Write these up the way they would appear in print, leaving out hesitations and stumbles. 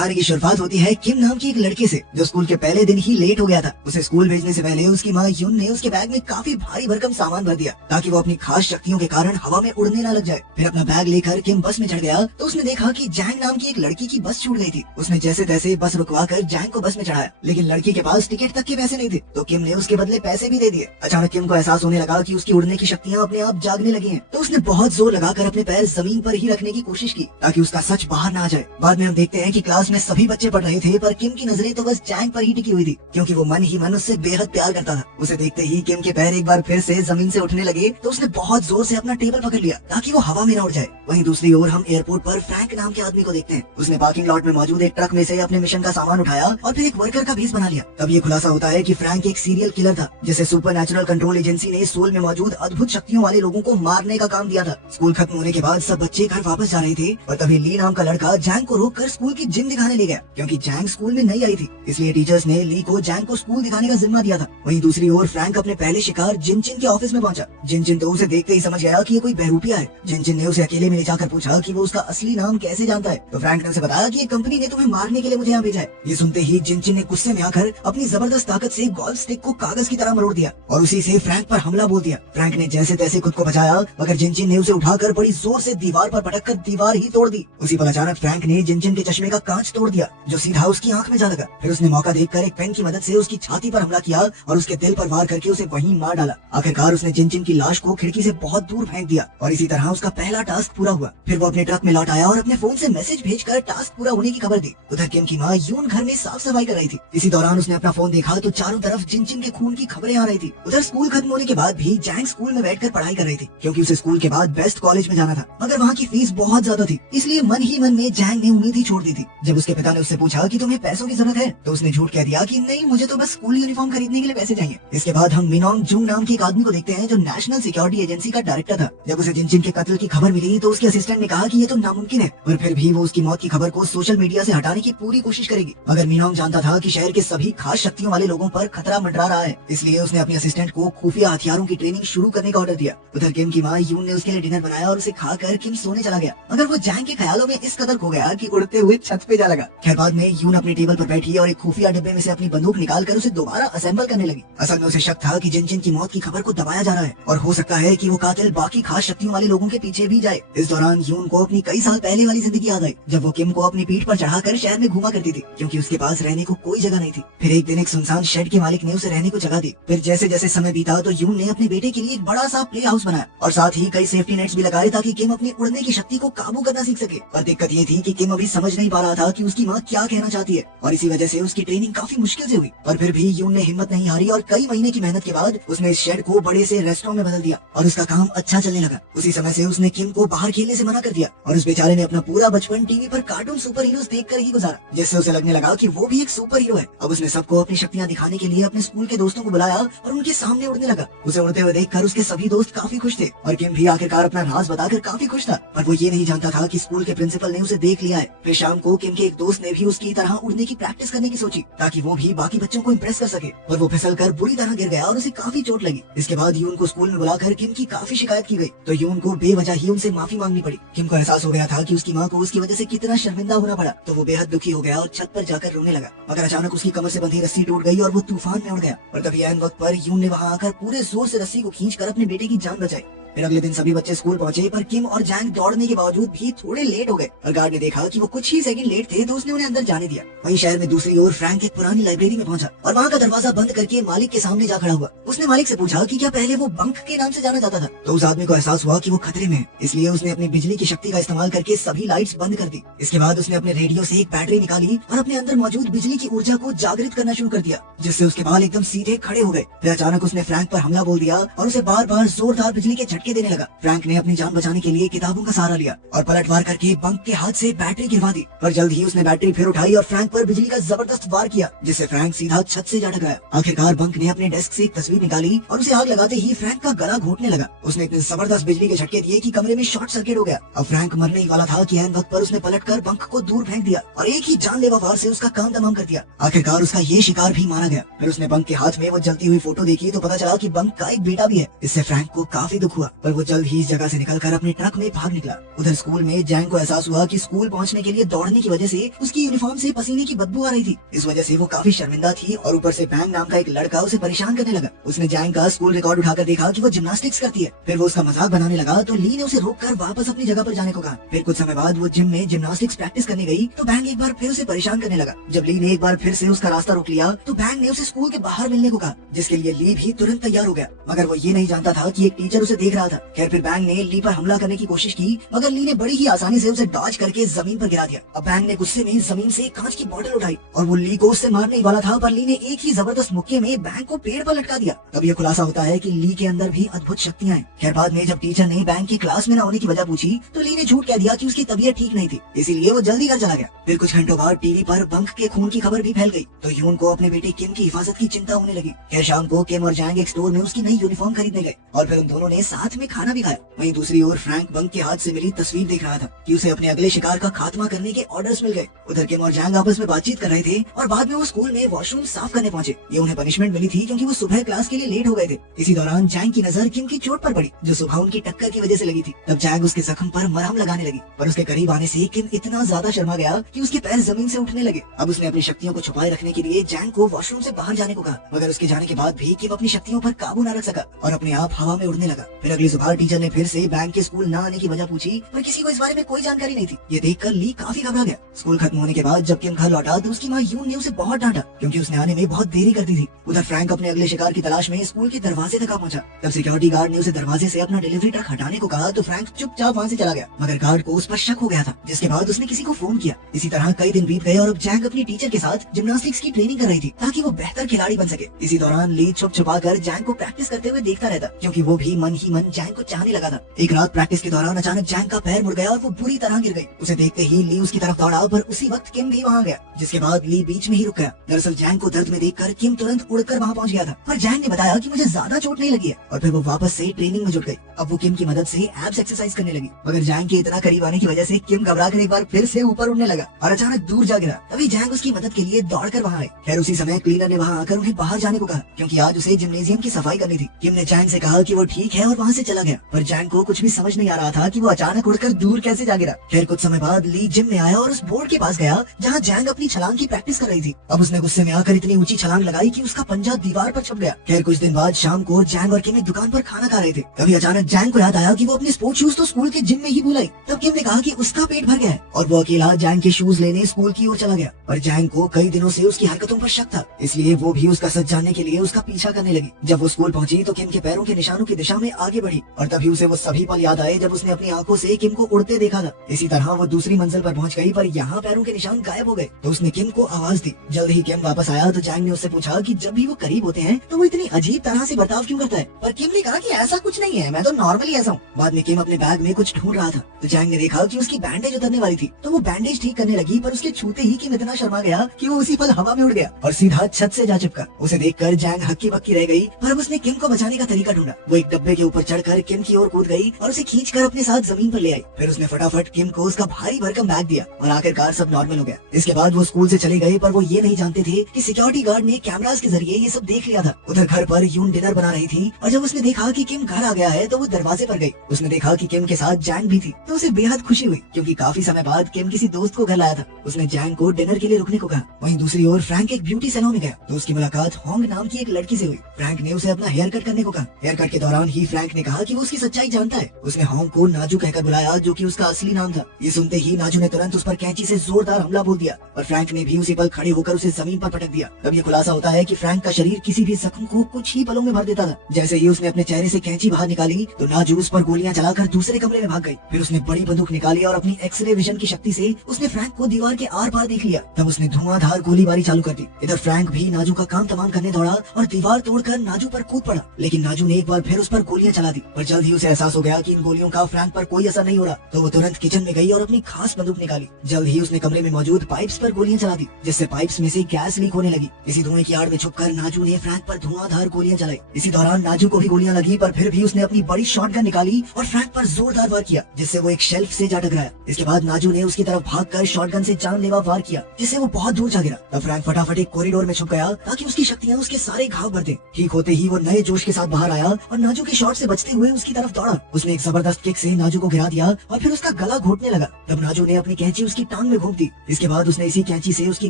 कहानी की शुरुआत होती है किम नाम की एक लड़के से जो स्कूल के पहले दिन ही लेट हो गया था। उसे स्कूल भेजने से पहले उसकी माँ यून ने उसके बैग में काफी भारी भरकम सामान भर दिया ताकि वो अपनी खास शक्तियों के कारण हवा में उड़ने ना लग जाए। फिर अपना बैग लेकर किम बस में चढ़ गया तो उसने देखा कि जैंग नाम की एक लड़की की बस छूट गई थी। उसने जैसे तैसे बस रुकवा कर जैंग को बस में चढ़ाया, लेकिन लड़की के पास टिकट तक के पैसे नहीं थे तो किम ने उसके बदले पैसे भी दे दिए। अचानक किम को एहसास होने लगा कि उसकी उड़ने की शक्तियाँ अपने आप जागने लगी हैं, तो उसने बहुत जोर लगाकर अपने पैर जमीन पर ही रखने की कोशिश की ताकि उसका सच बाहर ना आ जाए। बाद में हम देखते हैं कि क्लास में सभी बच्चे पढ़ रहे थे पर किम की नजरें तो बस जैंग पर ही टिकी हुई थी क्योंकि वो मन ही मन उससे बेहद प्यार करता था। उसे देखते ही किम के पैर एक बार फिर से जमीन से उठने लगे तो उसने बहुत जोर से अपना टेबल पकड़ लिया ताकि वो हवा में न उड़ जाए। वहीं दूसरी ओर हम एयरपोर्ट पर फ्रैंक नाम के आदमी को देखते हैं। उसने पार्किंग लॉट में मौजूद एक ट्रक में से अपने मिशन का सामान उठाया और फिर एक वर्कर का भेस बना लिया। तब ये खुलासा होता है कि फ्रैंक एक सीरियल किलर था जिसे सुपरनैचुरल कंट्रोल एजेंसी ने सोल में मौजूद अद्भुत शक्तियों वाले लोगों को मारने का काम दिया था। स्कूल खत्म होने के बाद सब बच्चे घर वापस जा रहे थे और तभी ली नाम का लड़का जैंग को रोक कर स्कूल की जिम दिखाने ले गया क्योंकि जैंग स्कूल में नई आई थी, इसलिए टीचर्स ने ली को जैंग को स्कूल दिखाने का जिम्मा दिया था। वहीं दूसरी ओर फ्रैंक अपने पहले शिकार जिनचिन के ऑफिस में पहुंचा। जिनचिन तो उसे देखते ही समझ गया कि ये कोई बहरूपिया है। जिनचिन ने उसे अकेले में ले जाकर पूछा कि वो उसका असली नाम कैसे जानता है, तो फ्रैंक ने उसे बताया कि कंपनी ने तुम्हें मारने के लिए मुझे यहाँ भेजा है। ये सुनते ही जिनचिन ने गुस्से में आकर अपनी जबरदस्त ताकत से गोल्फ स्टिक को कागज की तरह मरोड़ दिया और उसी से फ्रैंक पर हमला बोल दिया। फ्रैंक ने जैसे तैसे खुद को बचाया मगर जिनचिन ने उसे उठाकर बड़ी जोर से दीवार पर पटक कर दीवार ही तोड़ दी। उसी पर अचानक फ्रैंक ने जिनचिन के चश्मे का कांच तोड़ दिया जो सीधा उसकी आंख में जा लगा। फिर उसने मौका देखकर एक पेन की मदद से उसकी छाती पर हमला किया और उसके दिल पर वार करके उसे वहीं मार डाला। आखिरकार उसने जिनचिन की लाश को खिड़की से बहुत दूर फेंक दिया और इसी तरह उसका पहला टास्क पूरा हुआ। फिर वो अपने ट्रक में लौट आया और अपने फोन से मैसेज भेजकर टास्क पूरा होने की खबर दी। उधर किम की माँ यून घर में साफ सफाई कर रही थी। इसी दौरान उसने अपना फोन देखा तो चारों तरफ जिनचिन के खून की खबरें आ रही थी। उधर स्कूल खत्म होने के बाद भी जैंग स्कूल में बैठकर पढ़ाई कर रही थी क्योंकि उसे स्कूल के बाद बेस्ट कॉलेज में जाना था, मगर वहाँ की फीस बहुत ज्यादा थी, इसलिए मन ही मन में जैंग ने उम्मीद ही छोड़ दी थी। जब उसके पिता ने उससे पूछा कि तुम्हें पैसों की जरूरत है तो उसने झूठ कह दिया कि नहीं, मुझे तो बस स्कूल यूनिफॉर्म खरीदने के लिए पैसे चाहिए। इसके बाद हम मिनोंग जुंग नाम के एक आदमी को देखते हैं जो नेशनल सिक्योरिटी एजेंसी का डायरेक्टर था। जब उसे जिनचिन के कत्ल की खबर मिली तो उसके असिस्टेंट ने कहा कि ये तो नामुमकिन है, पर फिर भी वो उसकी मौत की खबर को सोशल मीडिया से हटाने की पूरी कोशिश करेगी। मगर मिनोंग जानता था कि शहर के सभी खास शक्तियों वाले लोगों पर खतरा मंडरा रहा है, इसलिए उसने अपने असिस्टेंट को खुफिया हथियारों की ट्रेनिंग शुरू करने का ऑर्डर दिया। उधर किम की माँ यून ने उसके लिए डिनर बनाया और उसे खाकर किम सोने चला गया, मगर वो जैंग के ख्यालों में इस कदर खो गया कि उड़ते हुए छत पे जा लगा। खैर बाद में यून अपनी टेबल पर बैठी और एक खुफिया डिब्बे में से अपनी बंदूक निकालकर उसे दोबारा असेंबल करने लगी। असल में उसे शक था कि जिनचिन की मौत की खबर को दबाया जा रहा है और हो सकता है कि वो कातिल बाकी खास शक्तियों वाले लोगों के पीछे भी जाए। इस दौरान यून को अपनी कई साल पहले वाली जिंदगी याद आई जब वो किम को अपनी पीठ पर चढ़ाकर शहर में घुमा करती थी क्योंकि उसके पास रहने को कोई जगह नहीं थी। फिर एक दिन एक सुनसान शेड के मालिक ने उसे रहने को जगह दी। फिर जैसे जैसे समय बीता तो यून ने अपने बेटे के लिए एक बड़ा सा प्ले हाउस बनाया और साथ ही कई सेफ्टी नेट्स भी लगाए ताकि किम अपनी उड़ने की शक्ति को काबू करना सीख सके। पर दिक्कत ये थी कि किम अभी समझ नहीं पा रहा था कि उसकी माँ क्या कहना चाहती है और इसी वजह से उसकी ट्रेनिंग काफी मुश्किल से हुई। पर फिर भी यून ने हिम्मत नहीं हारी और कई महीने की मेहनत के बाद उसने इस शेड को बड़े से रेस्टोरेंट में बदल दिया और उसका काम अच्छा चलने लगा। उसी समय से उसने किम को बाहर खेलने से मना कर दिया और उस बेचारे ने अपना पूरा बचपन टीवी पर कार्टून सुपर हीरोज देखकर ही गुजारा, जिससे उसे लगने लगा कि वो भी एक सुपर हीरो है। अब उसने सबको अपनी शक्तियाँ दिखाने के लिए अपने स्कूल के दोस्तों को बुलाया और उनके सामने उड़ने लगा। उसे उड़ते हुए देखकर उसके सभी दोस्त काफी खुश थे और किम भी आखिरकार अपना राज बताकर काफी खुश था, पर वो ये नहीं जानता था कि स्कूल के प्रिंसिपल ने उसे देख लिया है। फिर शाम को किम के एक दोस्त ने भी उसकी तरह उड़ने की प्रैक्टिस करने की सोची ताकि वो भी बाकी बच्चों को इम्प्रेस कर सके, पर वो फिसल कर बुरी तरह गिर गया और उसे काफी चोट लगी। इसके बाद यून को स्कूल में बुलाकर किम की काफी शिकायत की गई तो यून को बेवजह ही उनसे माफी मांगनी पड़ी। किम को एहसास हो गया था कि उसकी माँ को उसकी वजह से कितना शर्मिंदा होना पड़ा, तो वो बेहद दुखी हो गया और छत पर जाकर रोने लगा। मगर अचानक उसकी कमर से बंधी रस्सी टूट गई और वो तूफान में उड़ गया और तभी ऐन वक्त पर यून ने वहाँ आकर पूरे जोर से रस्सी को खींचकर अपने बेटे की जान बचाई। फिर अगले दिन सभी बच्चे स्कूल पहुंचे पर किम और जैंग दौड़ने के बावजूद भी थोड़े लेट हो गए और गार्ड ने देखा कि वो कुछ ही सेकंड लेट थे तो उसने उन्हें अंदर जाने दिया। वहीं शहर में दूसरी ओर फ्रैंक एक पुरानी लाइब्रेरी में पहुंचा और वहाँ का दरवाजा बंद करके मालिक के सामने जा खड़ा हुआ। उसने मालिक से पूछा कि क्या पहले वो बंक के नाम से जाना जाता था, तो उस आदमी को एहसास हुआ कि वो खतरे में है, इसलिए उसने अपनी बिजली की शक्ति का इस्तेमाल करके सभी लाइट्स बंद कर दी। इसके बाद उसने अपने रेडियो से एक बैटरी निकाली और अपने अंदर मौजूद बिजली की ऊर्जा को जागृत करना शुरू कर दिया, जिससे उसके बाल एकदम सीधे खड़े हो गए। फिर अचानक उसने फ्रैंक पर हमला बोल दिया और उसे बार बार जोरदार बिजली के झटके देने लगा। फ्रैंक ने अपनी जान बचाने के लिए किताबों का सहारा लिया और पलटवार करके बंक के हाथ से बैटरी गिरवा दी, पर जल्द ही उसने बैटरी फिर उठाई और फ्रैंक पर बिजली का जबरदस्त वार किया, जिससे फ्रैंक सीधा छत से जा टकराया। आखिरकार बंक ने अपने डेस्क से एक तस्वीर निकाली और उसे आग लगाते ही फ्रैंक का गला घोटने लगा। उसने इतने जबरदस्त बिजली के झटके दिए कि कमरे में शॉर्ट सर्किट हो गया। अब फ्रैंक मरने ही वाला था कि ऐन वक्त पर उसने पलटकर बंक को दूर फेंक दिया और एक ही जानलेवा वार से उसका काम तमाम कर दिया। आखिरकार उसका ये शिकार भी मारा गया। फिर उसने बंक के हाथ में वो जलती हुई फोटो देखी तो पता चला कि बंक का एक बेटा भी है। इससे फ्रैंक को काफी दुख हुआ पर वो जल्द ही इस जगह से निकलकर अपने ट्रक में भाग निकला। उधर स्कूल में जैंग को एहसास हुआ कि स्कूल पहुंचने के लिए दौड़ने की वजह से उसकी यूनिफॉर्म से पसीने की बदबू आ रही थी। इस वजह से वो काफी शर्मिंदा थी और ऊपर से बैंग नाम का एक लड़का उसे परेशान करने लगा। उसने जैंग का स्कूल रिकॉर्ड उठाकर देखा कि वो जिम्नास्टिक्स करती है। फिर वो उसका मजाक बनाने लगा तो ली ने उसे रोककर वापस अपनी जगह पर जाने को कहा। फिर कुछ समय बाद वो जिम में जिम्नास्टिक्स प्रैक्टिस करने गई तो बैंग एक बार फिर उसे परेशान करने लगा। जब ली ने एक बार फिर से उसका रास्ता रोक लिया तो बैंग ने उसे स्कूल के बाहर मिलने को कहा, जिसके लिए ली भी तुरंत तैयार हो गया, मगर वो ये नहीं जानता था कि एक टीचर उसे देख रहा था। खैर फिर बैंग ने ली पर हमला करने की कोशिश की, मगर ली ने बड़ी ही आसानी से उसे डॉज करके जमीन पर गिरा दिया। अब बैंग ने गुस्से में जमीन से कांच की बोतल उठाई और वो ली को उससे मारने ही वाला था, पर ली ने एक ही जबरदस्त मुक्के में बैंग को पेड़ पर लटका दिया। तब ये खुलासा होता है कि ली के अंदर भी अद्भुत शक्तियां हैं। खैर बाद में जब टीचर ने बैंग की क्लास में न होने की वजह पूछी तो ली ने झूठ कह दिया कि उसकी तबीयत ठीक नहीं थी, इसीलिए वो जल्दी घर चला गया। फिर कुछ घंटों बाद टीवी पर बंक के खून की खबर भी फैल गई तो यून को अपने बेटे किम की हिफाजत की चिंता होने लगी। खैर शाम को किम और जैंग एक स्टोर में उसकी नई यूनिफॉर्म खरीदने गए और फिर उन दोनों ने साथ में खाना भी खाया। वहीं दूसरी ओर फ्रैंक बंक के हाथ से मिली तस्वीर देख रहा था कि उसे अपने अगले शिकार का खात्मा करने के ऑर्डर्स मिल गए। उधर किम और जैंग आपस में बातचीत कर रहे थे और बाद में वो स्कूल में वॉशरूम साफ करने पहुंचे। ये उन्हें पनिशमेंट मिली थी क्योंकि वो सुबह क्लास के लिए लेट हो गए थे। इसी दौरान जैंग की नजर किम की चोट पर पड़ी जो सुबह उनकी टक्कर की वजह से लगी थी। तब जैंग उसके जख्म पर मरहम लगाने लगी, पर उसके करीब आने से किम इतना ज्यादा शर्मा गया कि उसके पैर जमीन से उठने लगे। अब उसने अपनी शक्तियों को छुपाए रखने के लिए जैंग को वॉशरूम से बाहर जाने को कहा, मगर उसके जाने के बाद भी किम अपनी शक्तियों पर काबू न रख सका और अपने आप हवा में उड़ने लगा। फिर अगली सुबह टीचर ने फिर से बैंग के स्कूल न आने की वजह पूछी, पर किसी को इस बारे में कोई जानकारी नहीं थी। ये देखकर ली काफी घबरा गया। स्कूल खत्म होने के बाद जब किम घर लौटा तो उसकी माँ यून ने उसे बहुत डांटा क्योंकि उसने आने में बहुत देरी कर दी थी। उधर फ्रैंक अपने अगले शिकार की तलाश में स्कूल के दरवाजे तक पहुंचा। तब सिक्योरिटी गार्ड ने उसे दरवाजे से अपना डिलीवरी ट्रक हटाने को कहा तो फ्रैंक चुपचाप वहाँ से चला गया, मगर गार्ड को उस पर शक हो गया था, जिसके बाद उसने किसी को फोन किया। इसी तरह कई दिन बीत गए और अब जैंग अपनी टीचर के साथ जिम्नास्टिक्स की ट्रेनिंग कर रही थी ताकि वो बेहतर खिलाड़ी बन सके। इसी दौरान ली छुप छुपा कर जैंग को प्रैक्टिस करते हुए देखता रहता क्योंकि वो भी मन ही मन जैंग को चाहने लगा था। एक रात प्रैक्टिस के दौरान अचानक जैंग का पैर मुड़ गया और वो बुरी तरह गिर गई। उसे देखते ही ली उसकी तरफ दौड़ा, पर उसी वक्त किम भी वहाँ गया, जिसके बाद ली बीच में ही रुक गया। दरअसल जैंग को दर्द में देखकर किम तुरंत उड़कर वहाँ पहुँच गया था, पर जैंग ने बताया कि मुझे ज्यादा चोट नहीं लगी है और फिर वो वापस से ट्रेनिंग में जुट गई। अब वो किम की मदद से एब्स एक्सरसाइज करने लगी, मगर जैंग के इतना करीब आने की वजह से किम घबराकर एक बार फिर से ऊपर उड़ने लगा और अचानक दूर जा गिरा। तभी जैंग उसकी मदद के लिए दौड़कर वहाँ आए। खैर उसी समय क्लीनर ने वहाँ आकर उन्हें बाहर जाने को कहा क्योंकि आज उसे जिम्नेजियम की सफाई करनी थी। किम ने जैंग से कहा कि वो ठीक है और वहाँ से चला गया, पर जैंग को कुछ भी समझ नहीं आ रहा था कि वो अचानक उड़कर दूर कैसे जा गिरा। खैर कुछ समय बाद ली जिम में आया और उस बोर्ड के पास गया जहाँ जैंग अपनी छलांग की प्रैक्टिस कर रही थी। अब उसने गुस्से में आकर इतनी ऊंची छलांग लगाई कि उसका पंजा दीवार पर छप गया। खैर कुछ दिन बाद शाम को जैंग और किम एक दुकान पर खाना खा रहे थे। तभी अचानक जैंग को याद आया कि वो अपने स्पोर्ट्स शूज तो स्कूल के जिम में ही भूल आई। तब किम ने कहा कि उसका पेट भर गया है और वो अकेला जैंग के शूज लेने स्कूल की ओर चला गया। पर जैंग को कई दिनों से उसकी हरकतों पर शक था, इसलिए वो भी उसका सच जानने के लिए उसका पीछा करने लगी। जब वो स्कूल पहुंची तो किम के पैरों के निशानों की दिशा में आगे बढ़ी और तभी उसे वो सभी पल याद आए जब उसने अपनी आंखों से किम को उड़ते देखा था। इसी तरह वो दूसरी मंजिल पर पहुंच गई, पर यहाँ पैरों के निशान गायब हो गए तो उसने किम को आवाज दी। जल्द ही किम वापस आया तो जैंग ने उससे पूछा कि जब भी वो करीब होते हैं तो वो इतनी अजीब तरह से बर्ताव क्यों करता है, पर किम ने कहा कि ऐसा कुछ नहीं है, मैं तो नॉर्मली ऐसा हूँ। बाद में किम अपने बैग में कुछ ढूंढ रहा था तो जैंग ने देखा कि उसकी बैंडेज उतरने वाली थी तो वो बैंडेज ठीक करने लगी, पर उसके छूते ही किम इतना शर्मा गया कि वो उसी पल हवा में उड़ गया और सीधा छत से जा चिपका। उसे देखकर जैंग हक्की बक्की रह गई, पर अब उसने किम को बचाने का तरीका ढूंढा। वो एक डब्बे के ऊपर चढ़कर किम की ओर कूद गई और उसे खींचकर अपने साथ जमीन पर ले आई। फिर उसने फटाफट किम को उसका भारी भरकम बैग दिया और आखिरकार सब नॉर्मल हो गया। इसके बाद वो स्कूल से चले गए, पर वो ये नहीं जानते थे कि सिक्योरिटी गार्ड ने कैमरास के जरिए ये सब देख लिया था। उधर घर पर यून डिनर बना रही थी और जब उसने देखा कि किम घर आ गया है तो वो दरवाजे पर गई। उसने देखा कि किम के साथ जैंग भी थी तो उसे बेहद खुशी हुई क्योंकि काफी समय बाद किम किसी दोस्त को घर लाया था। उसने जैंग को डिनर के लिए रुकने को कहा। वहीं दूसरी ओर फ्रैंक एक ब्यूटी सैलून में गया तो उसकी मुलाकात होंग नाम की एक लड़की से हुई। फ्रैंक ने उसे अपना हेयर कट करने को कहा। हेयर कट के दौरान ही फ्रैंक ने कहा कि वो उसकी सच्चाई जानता है। उसने होंग को नाजू कहकर बुलाया जो कि उसका असली नाम था। ये सुनते ही नाजू ने तुरंत उस पर कैंची से जोरदार हमला बोल दिया और फ्रैंक ने भी उसी पल खड़े होकर उसे जमीन पर पटक दिया। तब ये खुलासा होता है कि फ्रैंक का शरीर किसी भी जख्म को कुछ ही पलों में भर देता था। जैसे ही उसने अपने चेहरे से कैंची बाहर निकाली तो नाजू उस पर गोलियां चलाकर दूसरे कमरे में भाग गई। फिर उसने बड़ी बंदूक निकाली और अपनी एक्सरे विजन की शक्ति से उसने फ्रैंक को दीवार के आर पार देख लिया। तब उसने धुआंधार गोलीबारी चालू कर दी। इधर फ्रैंक भी नाजू का काम तमाम करने दौड़ा और दीवार तोड़कर नाजू पर कूद पड़ा, लेकिन नाजू ने एक बार फिर उस पर गोलियां चला दी। पर जल्द ही उसे एहसास हो गया कि इन गोलियों का फ्रैंक पर कोई असर नहीं हो रहा तो वो तुरंत किचन में गई और अपनी खास बंदूक निकाली। जल्द ही उसने कमरे में मौजूद पाइप्स पर गोलियां चला दी जिससे पाइप्स में से गैस लीक होने लगी। इसी धुएं की आड़ में छुपकर नाजू ने फ्रैंक पर धुआंधार गोलियां चलाई। इसी दौरान नाजू को भी गोलियां लगी, पर फिर भी उसने अपनी बड़ी शॉटगन निकाली और फ्रैंक पर जोरदार वार किया जिससे वो एक शेल्फ से जा टकराया। इसके बाद नाजू ने उसकी तरफ भागकर शॉटगन से जानलेवा वार किया जिससे वो बहुत दूर जा गिरा। तब फ्रैंक फटाफट एक कॉरिडोर में छुप गया ताकि उसकी शक्तियां उसके सारे घाव भर दें। ठीक होते ही वो नए जोश के साथ बाहर आया और नाजू के शॉट से बचने बचते हुए उसकी तरफ दौड़ा। उसने एक जबरदस्त किक से नाजू को गिरा दिया और फिर उसका गला घोटने लगा। तब नाजू ने अपनी कैंची उसकी टांग में घोंप दी। इसके बाद उसने इसी कैंची से उसकी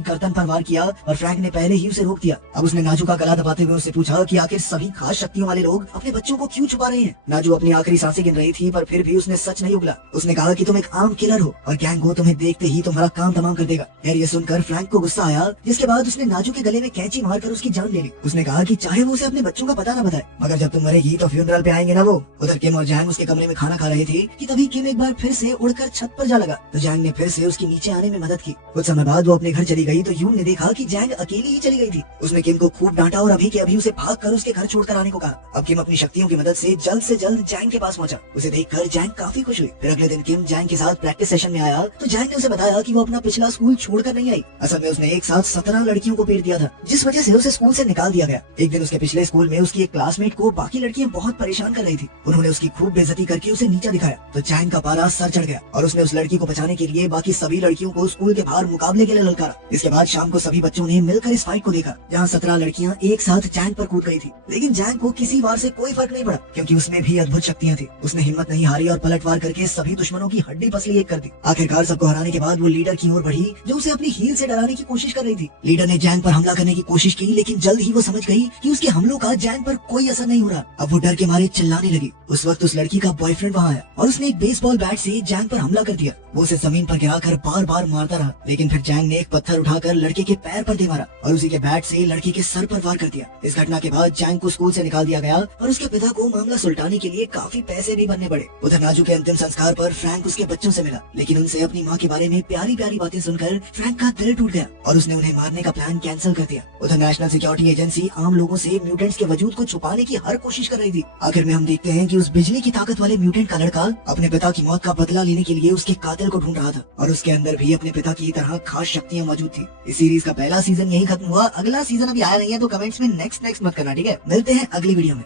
गर्दन पर वार किया और फ्रैंक ने पहले ही उसे रोक दिया। अब उसने नाजू का गला दबाते हुए उससे पूछा कि आखिर सभी खास शक्तियों वाले लोग अपने बच्चों को क्यों छुपा रहे हैं। नाजू अपनी आखिरी सांसें गिन रही थी, पर फिर भी उसने सच नहीं उगला। उसने कहा कि तुम एक आम किलर हो और गैंग को तुम्हें देखते ही तुम्हारा काम तमाम कर देगा। यार ये सुनकर फ्रैंक को गुस्सा आया, जिसके बाद उसने नाजू के गले में कैंची मारकर उसकी जान ले ली। उसने कहा कि चाहे वो उसे अपने बच्चों का पता न बताए, मगर जब तुम मरेगी तो फ्यूनरल पे आएंगे ना वो। उधर किम और जैंग उसके कमरे में खाना खा रहे थे कि तभी किम एक बार फिर से उड़कर छत पर जा लगा। तो जैंग ने फिर से उसकी नीचे आने में मदद की। कुछ समय बाद वो अपने घर चली गई तो यून ने देखा कि जैंग अकेली ही चली गई थी। उसने किम को खूब डांटा और अभी के अभी उसे भाग कर उसके घर छोड़कर आने को कहा। अब किम अपनी शक्तियों की मदद से जल्द जैंग के पास पहुंचा। उसे देखकर जैंग काफी खुश हुई। फिर अगले दिन किम जैंग के साथ प्रैक्टिस सेशन में आया तो जैंग ने उसे बताया कि वो अपना पिछला स्कूल छोड़कर नहीं आई। असल में उसने एक साथ 17 लड़कियों को पीट दिया था, जिस वजह से उसे स्कूल से निकाल दिया गया। एक दिन उसके पिछले स्कूल में उसकी एक क्लासमेट को बाकी लड़कियां बहुत परेशान कर रही थी। उन्होंने उसकी खूब बेइज्जती करके उसे नीचा दिखाया तो जैंग का पारा सर चढ़ गया और उसने उस लड़की को बचाने के लिए बाकी सभी लड़कियों को स्कूल के बाहर मुकाबले के लिए ललकारा। इसके बाद शाम को सभी बच्चों ने मिलकर इस फाइट को देखा, जहाँ 17 लड़कियां एक साथ जैंग पर कूद गई थी। लेकिन जैंग को किसी वार से कोई फर्क नहीं पड़ा, क्योंकि उसमें भी अद्भुत शक्तियां थी। उसने हिम्मत नहीं हारी और पलटवार करके सभी दुश्मनों की हड्डी पसली एक कर दी। आखिरकार सबको हराने के बाद वो लीडर की ओर बढ़ी, जो उसे अपनी हील से डराने की कोशिश कर रही थी। लीडर ने जैंग पर हमला करने की कोशिश की, लेकिन जल्द ही वो समझ गई कि उसके हमलों का जैंग पर कोई असर नहीं हो रहा। अब वो डर के मारे चिल्लाने लगी। उस वक्त उस लड़की का बॉयफ्रेंड वहाँ आया और उसने एक बेसबॉल बैट से जैंग पर हमला कर दिया। वो उसे जमीन पर गिराकर बार बार मारता रहा, लेकिन फिर जैंग ने एक पत्थर उठाकर लड़के के पैर पर दे मारा और उसी के बैट से लड़की के सर पर वार कर दिया। इस घटना के बाद जैंग को स्कूल से निकाल दिया गया और उसके पिता को मामला सुलटाने के लिए काफी पैसे भी भरने पड़े। उधर नाजू के अंतिम संस्कार पर फ्रैंक उसके बच्चों से मिला, लेकिन उनसे अपनी माँ के बारे में प्यारी प्यारी बातें सुनकर फ्रैंक का दिल टूट गया और उसने उन्हें मारने का प्लान कैंसिल कर दिया। उधर नेशनल सिक्योरिटी एजेंसी आम लोगों से म्यूटेंट्स के वजूद को छुपाने की हर कोशिश कर रही थी। आखिर में हम देखते हैं कि उस बिजली की ताकत वाले म्यूटेंट का लड़का अपने पिता की मौत का बदला लेने के लिए उसके कातिल को ढूंढ रहा था और उसके अंदर भी अपने पिता की तरह खास शक्तियां मौजूद थी। इस सीरीज का पहला सीजन यही खत्म हुआ। अगला सीजन अभी आया नहीं है तो कमेंट्स में नेक्स्ट मत करना, ठीक है। मिलते हैं अगली वीडियो में।